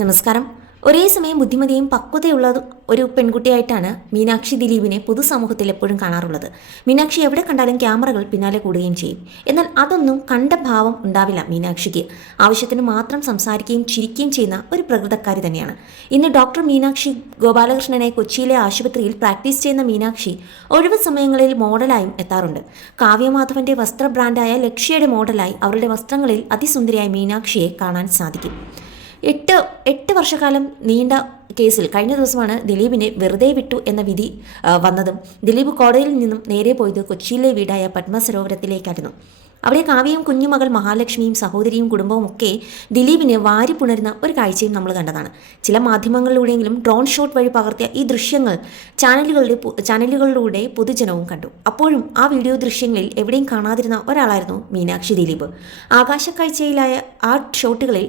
നമസ്കാരം. ഒരേ സമയം ബുദ്ധിമതിയും പക്വതയുള്ള ഒരു പെൺകുട്ടിയായിട്ടാണ് മീനാക്ഷി ദിലീപിനെ പൊതുസമൂഹത്തിൽ എപ്പോഴും കാണാറുള്ളത്. മീനാക്ഷി എവിടെ കണ്ടാലും ക്യാമറകൾ പിന്നാലെ കൂടുകയും ചെയ്യും. എന്നാൽ അതൊന്നും കണ്ട ഭാവം ഉണ്ടാവില്ല മീനാക്ഷിക്ക്. ആവശ്യത്തിന് മാത്രം സംസാരിക്കുകയും ചിരിക്കുകയും ചെയ്യുന്ന ഒരു പ്രകൃതക്കാരി തന്നെയാണ്. ഇന്ന് ഡോക്ടർ മീനാക്ഷി ഗോപാലകൃഷ്ണനെ കൊച്ചിയിലെ ആശുപത്രിയിൽ പ്രാക്ടീസ് ചെയ്യുന്ന മീനാക്ഷി ഒഴിവ് സമയങ്ങളിൽ മോഡലായും എത്താറുണ്ട്. കാവ്യമാധവന്റെ വസ്ത്ര ബ്രാൻഡായ ലക്ഷ്യയുടെ മോഡലായി അവരുടെ വസ്ത്രങ്ങളിൽ അതിസുന്ദരിയായ മീനാക്ഷിയെ കാണാൻ സാധിക്കും. എട്ട് വർഷക്കാലം നീണ്ട കേസിൽ കഴിഞ്ഞ ദിവസമാണ് ദിലീപിനെ വെറുതെ വിട്ടു എന്ന വിധി വന്നതും ദിലീപ് കോടതിയിൽ നിന്നും നേരെ പോയത് കൊച്ചിയിലെ വീടായ പത്മസരോവരത്തിലേക്കായിരുന്നു. അവിടെ കാവ്യയും കുഞ്ഞുമകൾ മഹാലക്ഷ്മിയും സഹോദരിയും കുടുംബവും ഒക്കെ ദിലീപിനെ വാരി പുണരുന്ന ഒരു കാഴ്ചയും നമ്മൾ കണ്ടതാണ്. ചില മാധ്യമങ്ങളിലൂടെയെങ്കിലും ഡ്രോൺ ഷോട്ട് വഴി പകർത്തിയ ഈ ദൃശ്യങ്ങൾ ചാനലുകളിലൂടെ പൊതുജനവും കണ്ടു. അപ്പോഴും ആ വീഡിയോ ദൃശ്യങ്ങളിൽ എവിടെയും കാണാതിരുന്ന ഒരാളായിരുന്നു മീനാക്ഷി ദിലീപ്. ആകാശക്കാഴ്ചയിലായ ആ ഷോട്ടുകളിൽ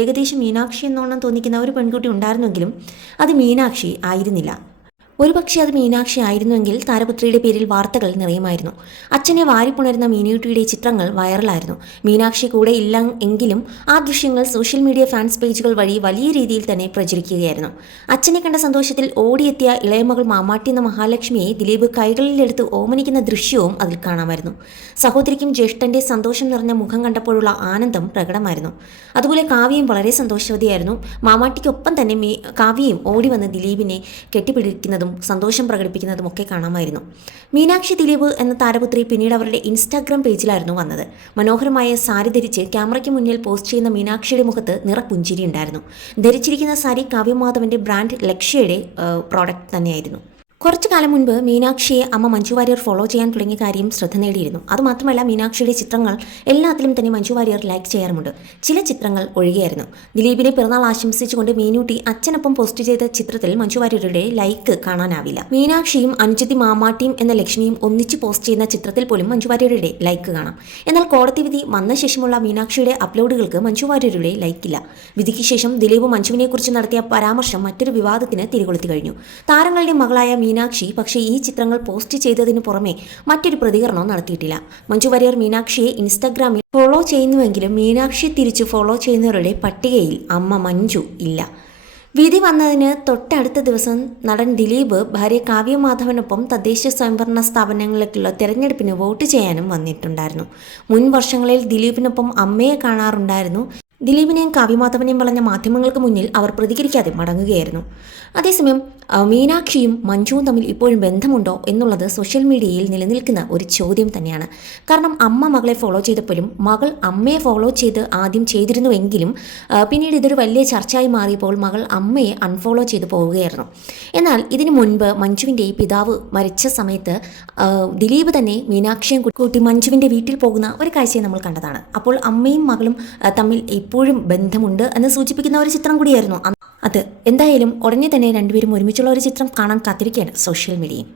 ഏകദേശം മീനാക്ഷി എന്നോണം തോന്നിക്കുന്ന ഒരു പെൺകുട്ടി ഉണ്ടായിരുന്നെങ്കിലും അത് മീനാക്ഷി ആയിരുന്നില്ല. ഒരുപക്ഷെ അത് മീനാക്ഷി ആയിരുന്നുവെങ്കിൽ താരപുത്രിയുടെ പേരിൽ വാർത്തകൾ നിറയുമായിരുന്നു. അച്ഛനെ വാരിപ്പുണരുന്ന മീനുട്ടിയുടെ ചിത്രങ്ങൾ വൈറലായിരുന്നു. മീനാക്ഷി കൂടെ ഇല്ല എങ്കിലും ആ ദൃശ്യങ്ങൾ സോഷ്യൽ മീഡിയ ഫാൻസ് പേജുകൾ വഴി വലിയ രീതിയിൽ തന്നെ പ്രചരിക്കുകയായിരുന്നു. അച്ഛനെ കണ്ട സന്തോഷത്തിൽ ഓടിയെത്തിയ ഇളയമകൾ മാമാട്ടി എന്ന മഹാലക്ഷ്മിയെ ദിലീപ് കൈകളിലെടുത്ത് ഓമനിക്കുന്ന ദൃശ്യവും അതിൽ കാണാമായിരുന്നു. സഹോദരിക്കും ജ്യേഷ്ഠന്റെ സന്തോഷം നിറഞ്ഞ മുഖം കണ്ടപ്പോഴുള്ള ആനന്ദം പ്രകടമായിരുന്നു. അതുപോലെ കാവ്യയും വളരെ സന്തോഷവതിയായിരുന്നു. മാമാട്ടിക്കൊപ്പം തന്നെ കാവ്യയും ഓടി വന്ന് ദിലീപിനെ കെട്ടിപ്പിടിക്കുന്നതും സന്തോഷം പ്രകടിപ്പിക്കുന്നതും ഒക്കെ കാണാമായിരുന്നു. മീനാക്ഷി ദിലീപ് എന്ന താരപുത്രി പിന്നീട് അവരുടെ ഇൻസ്റ്റാഗ്രാം പേജിലായിരുന്നു വന്നത്. മനോഹരമായ സാരി ധരിച്ച് ക്യാമറയ്ക്ക് മുന്നിൽ പോസ്റ്റ് ചെയ്യുന്ന മീനാക്ഷിയുടെ മുഖത്ത് നിറപുഞ്ചിരി ഉണ്ടായിരുന്നു. ധരിച്ചിരിക്കുന്ന സാരി കാവ്യമാധവന്റെ ബ്രാൻഡ് ലക്ഷ്യയുടെ പ്രോഡക്റ്റ് തന്നെയായിരുന്നു. കുറച്ചു കാലം മുൻപ് മീനാക്ഷിയെ അമ്മ മഞ്ജു വാര്യർ ഫോളോ ചെയ്യാൻ തുടങ്ങിയ കാര്യം ശ്രദ്ധ നേടിയിരുന്നു. അതുമാത്രമല്ല, മീനാക്ഷിയുടെ ചിത്രങ്ങൾ എല്ലാത്തിലും തന്നെ മഞ്ജു വാര്യർ ലൈക്ക് ചെയ്യാറുമുണ്ട്. ചില ചിത്രങ്ങൾ ഒഴികെയായിരുന്നു. ദിലീപിനെ പിറന്നാൾ ആശംസിച്ചുകൊണ്ട് മീനൂട്ടി അച്ഛനൊപ്പം പോസ്റ്റ് ചെയ്ത ചിത്രത്തിൽ മഞ്ജു വാര്യരുടെ ലൈക്ക് കാണാനാവില്ല. മീനാക്ഷിയും അനുജത്തി മാമാട്ടിയും എന്ന ലക്ഷ്മിയും ഒന്നിച്ച് പോസ്റ്റ് ചെയ്യുന്ന ചിത്രത്തിൽ പോലും മഞ്ജു വാര്യരുടെ ലൈക്ക് കാണാം. എന്നാൽ കോടതി വിധി വന്ന ശേഷമുള്ള മീനാക്ഷിയുടെ അപ്ലോഡുകൾക്ക് മഞ്ജു വാര്യരുടെ ലൈക്കില്ല. വിധിക്ക് ശേഷം ദിലീപ് മഞ്ജുവിനെക്കുറിച്ച് നടത്തിയ പരാമർശം മറ്റൊരു വിവാദത്തിന് തിരികൊളുത്തി കഴിഞ്ഞു. താരങ്ങളുടെ മകളായ മീനാക്ഷി പക്ഷേ ഈ ചിത്രങ്ങൾ പോസ്റ്റ് ചെയ്തതിനു പുറമെ മറ്റൊരു പ്രതികരണവും നടത്തിയിട്ടില്ല. മഞ്ജു വാര്യർ മീനാക്ഷിയെ ഇൻസ്റ്റാഗ്രാമിൽ ഫോളോ ചെയ്യുന്നുവെങ്കിലും മീനാക്ഷി തിരിച്ചു ഫോളോ ചെയ്യുന്നവരുടെ പട്ടികയിൽ അമ്മ മഞ്ജു ഇല്ല. വിധി വന്നതിന് തൊട്ടടുത്ത ദിവസം നടൻ ദിലീപ് ഭാര്യ കാവ്യമാധവനൊപ്പം തദ്ദേശ സ്വയംഭരണ സ്ഥാപനങ്ങളിലേക്കുള്ള തെരഞ്ഞെടുപ്പിന് വോട്ട് ചെയ്യാനും വന്നിട്ടുണ്ടായിരുന്നു. മുൻ വർഷങ്ങളിൽ ദിലീപിനൊപ്പം അമ്മയെ കാണാറുണ്ടായിരുന്നു. ദിലീപിനെയും കാവ്യമാധവനെയും വളഞ്ഞ മാധ്യമങ്ങൾക്ക് മുന്നിൽ അവർ പ്രതികരിക്കാതെ മടങ്ങുകയായിരുന്നു. അതേസമയം മീനാക്ഷിയും മഞ്ജുവും തമ്മിൽ ഇപ്പോഴും ബന്ധമുണ്ടോ എന്നുള്ളത് സോഷ്യൽ മീഡിയയിൽ നിലനിൽക്കുന്ന ഒരു ചോദ്യം തന്നെയാണ്. കാരണം അമ്മ മകളെ ഫോളോ ചെയ്തപ്പോഴും മകൾ അമ്മയെ ഫോളോ ചെയ്ത് ആദ്യം ചെയ്തിരുന്നുവെങ്കിലും പിന്നീട് ഇതൊരു വലിയ ചർച്ചയായി മാറിയപ്പോൾ മകൾ അമ്മയെ അൺഫോളോ ചെയ്ത് പോവുകയായിരുന്നു. എന്നാൽ ഇതിനു മുൻപ് മഞ്ജുവിൻ്റെ പിതാവ് മരിച്ച സമയത്ത് ദിലീപ് തന്നെ മീനാക്ഷിയും കൂട്ടി മഞ്ജുവിൻ്റെ വീട്ടിൽ പോകുന്ന ഒരു കാഴ്ചയെ നമ്മൾ കണ്ടതാണ്. അപ്പോൾ അമ്മയും മകളും തമ്മിൽ ഇപ്പോഴും ബന്ധമുണ്ട് എന്ന് സൂചിപ്പിക്കുന്ന ഒരു ചിത്രം കൂടിയായിരുന്നു അത്. എന്തായാലും ഉടനെ തന്നെ രണ്ടുപേരും ഒരുമിച്ചുള്ള ഒരു ചിത്രം കാണാൻ കാത്തിരിക്കുകയാണ് സോഷ്യൽ മീഡിയയും.